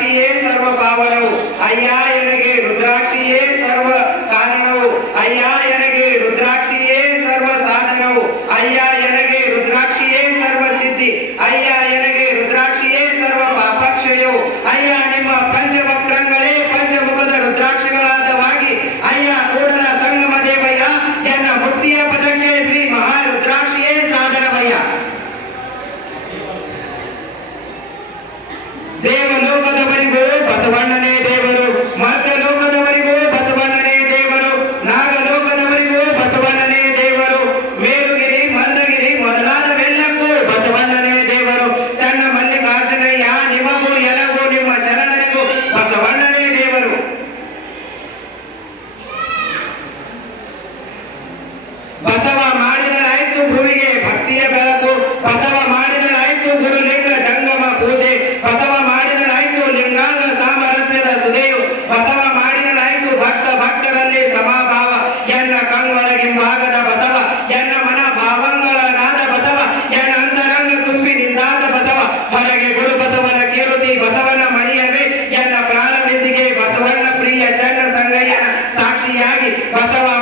రుద్రాక్షియే సర్వపావనం అయ్యా ఎనగే రుద్రాక్షియే ಭಾಗದ ಬಸವ, ಎನ್ನ ಮನ ಭಾವಂಗಳಾದ ಬಸವ, ಎನ್ನ ಅಂತರಂಗ ತುಂಬಿ ನಿಂದಾದ ಬಸವ. ಹೊರಗೆ ಗುರು ಬಸವನ ಕೀರುತಿ ಬಸವನ ಮಣಿಯವೇ, ಎನ್ನ ಪ್ರಾಣದೊಂದಿಗೆ ಬಸವಣ್ಣ ಪ್ರಿಯ ಚನ್ನ ಸಂಗಯ್ಯ ಸಾಕ್ಷಿಯಾಗಿ ಬಸವ